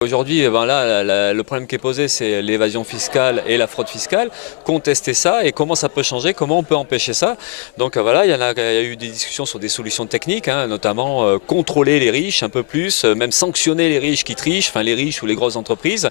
Aujourd'hui, eh ben là, le problème qui est posé, c'est l'évasion fiscale et la fraude fiscale. Contester ça et comment ça peut changer, comment on peut empêcher ça. Donc voilà, il y a eu des discussions sur des solutions techniques, hein, notamment contrôler les riches un peu plus, même sanctionner les riches qui trichent, enfin les riches ou les grosses entreprises.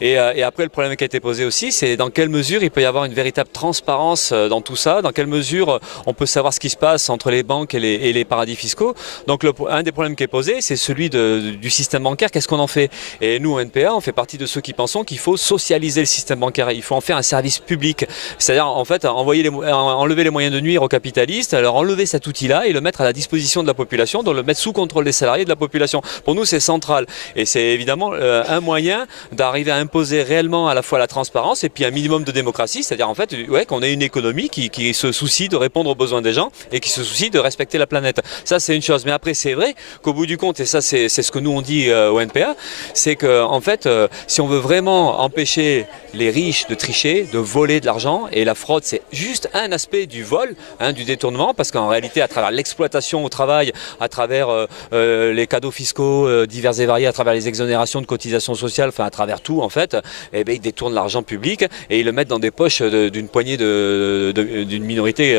Et après, le problème qui a été posé aussi, c'est dans quelle mesure il peut y avoir une véritable transparence dans tout ça, dans quelle mesure on peut savoir ce qui se passe entre les banques et les paradis fiscaux. Donc un des problèmes qui est posé, c'est celui du système bancaire, qu'est-ce qu'on en fait? Et nous, au NPA, on fait partie de ceux qui pensent qu'il faut socialiser le système bancaire. Il faut en faire un service public. C'est-à-dire, en fait, enlever les moyens de nuire aux capitalistes, alors enlever cet outil-là et le mettre à la disposition de la population, donc le mettre sous contrôle des salariés de la population. Pour nous, c'est central. Et c'est évidemment un moyen d'arriver à imposer réellement à la fois la transparence et puis un minimum de démocratie. C'est-à-dire, en fait, ouais, qu'on ait une économie qui se soucie de répondre aux besoins des gens et qui se soucie de respecter la planète. Ça, c'est une chose. Mais après, c'est vrai qu'au bout du compte, et ça, c'est ce que nous, on dit au NPA, c'est que en fait, si on veut vraiment empêcher les riches de tricher, de voler de l'argent, et la fraude, c'est juste un aspect du vol, hein, du détournement, parce qu'en réalité, à travers l'exploitation au travail, à travers les cadeaux fiscaux divers et variés, à travers les exonérations de cotisations sociales, enfin à travers tout, en fait, eh bien, ils détournent l'argent public et ils le mettent dans des poches d'une poignée d'une minorité.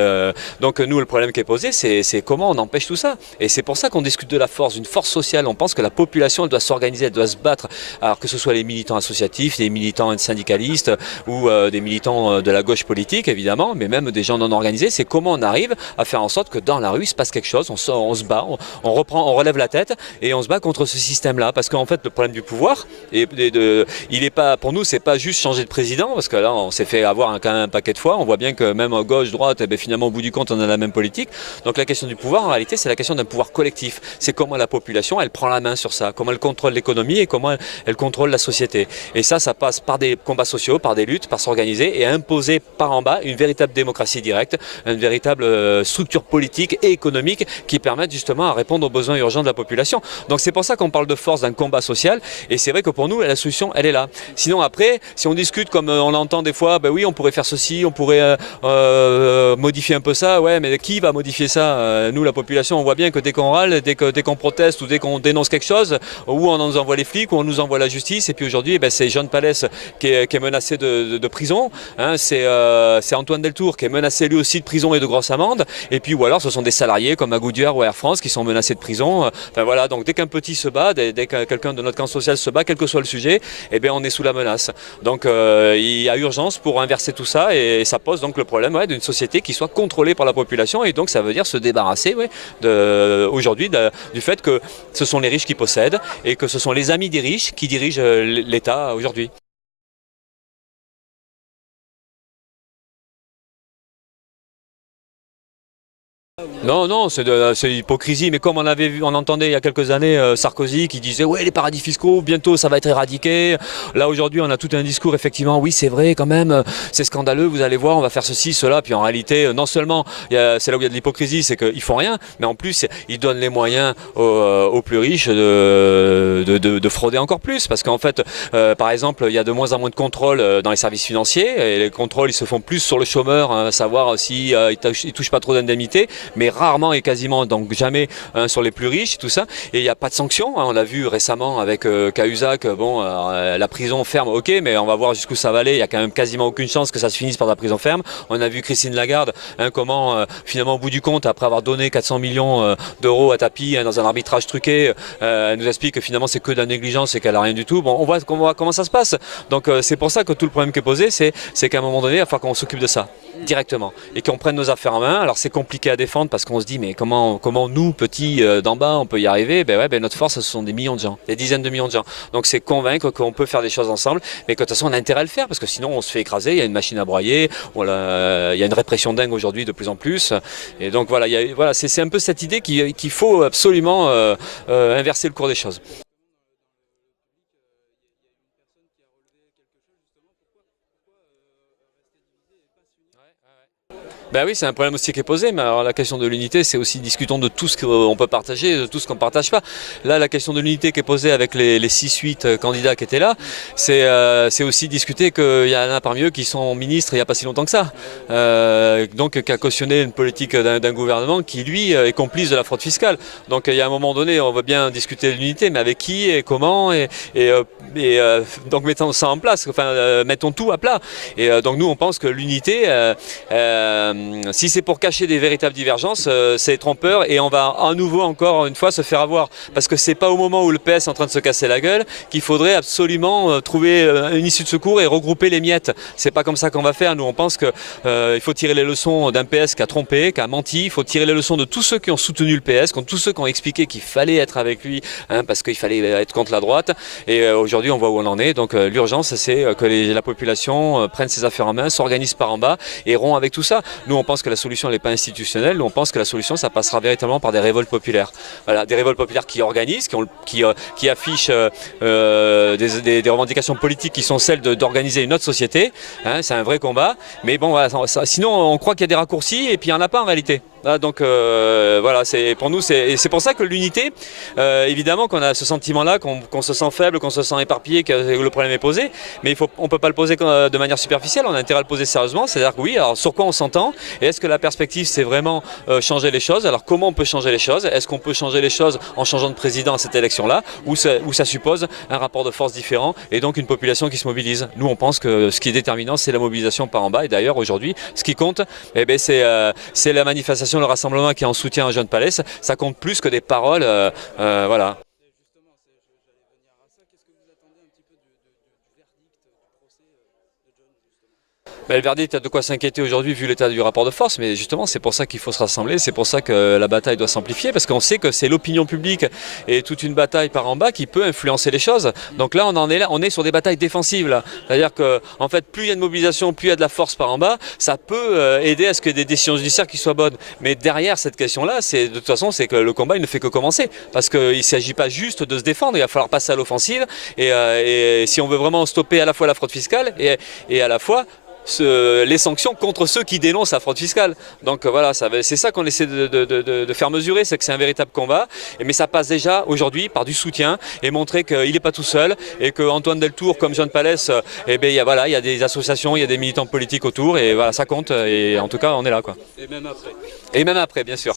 Donc nous, le problème qui est posé, c'est comment on empêche tout ça. Et c'est pour ça qu'on discute de la force, d'une force sociale. On pense que la population, elle doit s'organiser, elle doit se battre, alors que ce soit les militants associatifs, des militants syndicalistes ou des militants de la gauche politique évidemment, mais même des gens non organisés. C'est comment on arrive à faire en sorte que dans la rue il se passe quelque chose, on se bat, on relève la tête et on se bat contre ce système-là, parce qu'en fait le problème du pouvoir, il est pas, pour nous c'est pas juste changer de président, parce que là on s'est fait avoir quand même un paquet de fois, on voit bien que même gauche, droite, eh bien, finalement au bout du compte on a la même politique. Donc la question du pouvoir en réalité c'est la question d'un pouvoir collectif, c'est comment la population elle prend la main sur ça, comment elle contrôle l'économie et comment elle contrôle la société. Et ça passe par des combats sociaux, par des luttes, par s'organiser et imposer par en bas une véritable démocratie directe, une véritable structure politique et économique qui permette justement à répondre aux besoins urgents de la population. Donc c'est pour ça qu'on parle de force d'un combat social, et c'est vrai que pour nous la solution elle est là. Sinon après, si on discute comme on l'entend des fois, ben oui on pourrait faire ceci, on pourrait modifier un peu ça, ouais mais qui va modifier ça? Nous la population on voit bien que dès qu'on râle, dès qu'on proteste ou dès qu'on dénonce quelque chose, ou on nous envoie les flics, ou on nous envoie la justice, et puis aujourd'hui eh ben, c'est John Palès qui est menacé de prison, hein, c'est Antoine Deltour qui est menacé lui aussi de prison et de grosses amendes, et puis ou alors ce sont des salariés comme à Goodyear ou Air France qui sont menacés de prison. Enfin voilà, donc dès qu'un petit se bat, dès que quelqu'un de notre camp social se bat, quel que soit le sujet, eh bien on est sous la menace. Donc il y a urgence pour inverser tout ça, et ça pose donc le problème, ouais, d'une société qui soit contrôlée par la population, et donc ça veut dire se débarrasser, ouais, aujourd'hui du fait que ce sont les riches qui possèdent et que ce sont les amis des riches qui dirigent l'État aujourd'hui. Non, non, c'est hypocrisie, mais comme on entendait il y a quelques années Sarkozy qui disait ouais les paradis fiscaux, bientôt ça va être éradiqué. Là aujourd'hui on a tout un discours, effectivement, oui c'est vrai quand même, c'est scandaleux, vous allez voir, on va faire ceci, cela, puis en réalité non seulement c'est là où il y a de l'hypocrisie, c'est qu'ils font rien, mais en plus ils donnent les moyens aux plus riches de frauder encore plus, parce qu'en fait par exemple il y a de moins en moins de contrôles dans les services financiers, et les contrôles ils se font plus sur le chômeur, hein, à savoir si il touche pas trop d'indemnités, mais rarement et quasiment, donc jamais, hein, sur les plus riches, tout ça. Et il n'y a pas de sanctions, hein, on l'a vu récemment avec Cahuzac, bon, la prison ferme, ok, mais on va voir jusqu'où ça va aller, il n'y a quand même quasiment aucune chance que ça se finisse par la prison ferme. On a vu Christine Lagarde, hein, comment finalement au bout du compte, après avoir donné 400 millions d'euros à Tapi, hein, dans un arbitrage truqué, elle nous explique que finalement c'est que de la négligence et qu'elle n'a rien du tout. Bon, on voit comment ça se passe. Donc c'est pour ça que tout le problème qui est posé, c'est qu'à un moment donné, il va falloir qu'on s'occupe de ça directement et qu'on prenne nos affaires en main. Alors c'est compliqué à défendre parce qu'on se dit mais comment nous petits d'en bas on peut y arriver? Ben ouais, ben notre force ce sont des millions de gens, des dizaines de millions de gens. Donc c'est convaincre qu'on peut faire des choses ensemble, mais que de toute façon on a intérêt à le faire parce que sinon on se fait écraser. Il y a une machine à broyer, voilà, il y a une répression dingue aujourd'hui de plus en plus. Et donc voilà, voilà, c'est un peu cette idée qu'il faut absolument inverser le cours des choses. Ben oui, c'est un problème aussi qui est posé, mais alors la question de l'unité, c'est aussi discutons de tout ce qu'on peut partager, de tout ce qu'on ne partage pas. Là, la question de l'unité qui est posée avec les 6-8 candidats qui étaient là, c'est aussi discuter qu'il y en a parmi eux qui sont ministres il n'y a pas si longtemps que ça. Donc, qui a cautionné une politique d'un gouvernement qui, lui, est complice de la fraude fiscale. Donc, il y a un moment donné, on va bien discuter de l'unité, mais avec qui et comment donc mettons ça en place, enfin, mettons tout à plat. Et donc, nous, on pense que l'unité, si c'est pour cacher des véritables divergences, c'est trompeur et on va à nouveau encore une fois se faire avoir. Parce que c'est pas au moment où le PS est en train de se casser la gueule qu'il faudrait absolument trouver une issue de secours et regrouper les miettes. C'est pas comme ça qu'on va faire. Nous on pense qu'il faut tirer les leçons d'un PS qui a trompé, qui a menti. Il faut tirer les leçons de tous ceux qui ont soutenu le PS, de tous ceux qui ont expliqué qu'il fallait être avec lui, parce qu'il fallait être contre la droite. Et aujourd'hui on voit où on en est. Donc l'urgence c'est que la population prenne ses affaires en main, s'organise par en bas et rompt avec tout ça. Nous, on pense que la solution n'est pas institutionnelle. Nous, on pense que la solution, ça passera véritablement par des révoltes populaires. Voilà, des révoltes populaires qui organisent, qui affichent des revendications politiques qui sont celles d'organiser une autre société. C'est un vrai combat. Mais bon, voilà, sinon, on croit qu'il y a des raccourcis et puis il n'y en a pas en réalité. Donc voilà, pour nous, c'est pour ça que l'unité, évidemment qu'on a ce sentiment-là, qu'on se sent faible, qu'on se sent éparpillé, que le problème est posé, mais on ne peut pas le poser de manière superficielle, on a intérêt à le poser sérieusement, c'est-à-dire que oui, alors sur quoi on s'entend, et est-ce que la perspective c'est vraiment changer les choses, alors comment on peut changer les choses, est-ce qu'on peut changer les choses en changeant de président à cette élection-là, ou ça suppose un rapport de force différent, et donc une population qui se mobilise. Nous on pense que ce qui est déterminant c'est la mobilisation par en bas, et d'ailleurs aujourd'hui, ce qui compte, c'est la manifestation, le rassemblement qui est en soutien à John Palès, ça compte plus que des paroles, voilà. Le verdict a de quoi s'inquiéter aujourd'hui vu l'état du rapport de force, mais justement c'est pour ça qu'il faut se rassembler, c'est pour ça que la bataille doit s'amplifier, parce qu'on sait que c'est l'opinion publique et toute une bataille par en bas qui peut influencer les choses. Donc là on est sur des batailles défensives, c'est-à-dire que en fait plus il y a de mobilisation, plus il y a de la force par en bas, ça peut aider à ce que des décisions judiciaires qui soient bonnes. Mais derrière cette question-là, de toute façon c'est que le combat il ne fait que commencer, parce qu'il ne s'agit pas juste de se défendre, il va falloir passer à l'offensive, et si on veut vraiment stopper à la fois la fraude fiscale et à la fois les sanctions contre ceux qui dénoncent la fraude fiscale. Donc voilà, c'est ça qu'on essaie de faire mesurer, c'est que c'est un véritable combat, mais ça passe déjà aujourd'hui par du soutien et montrer qu'il n'est pas tout seul et qu'Antoine Deltour comme John Palès, il y a des associations, il y a des militants politiques autour et voilà, ça compte et en tout cas on est là, quoi. Et même après, bien sûr.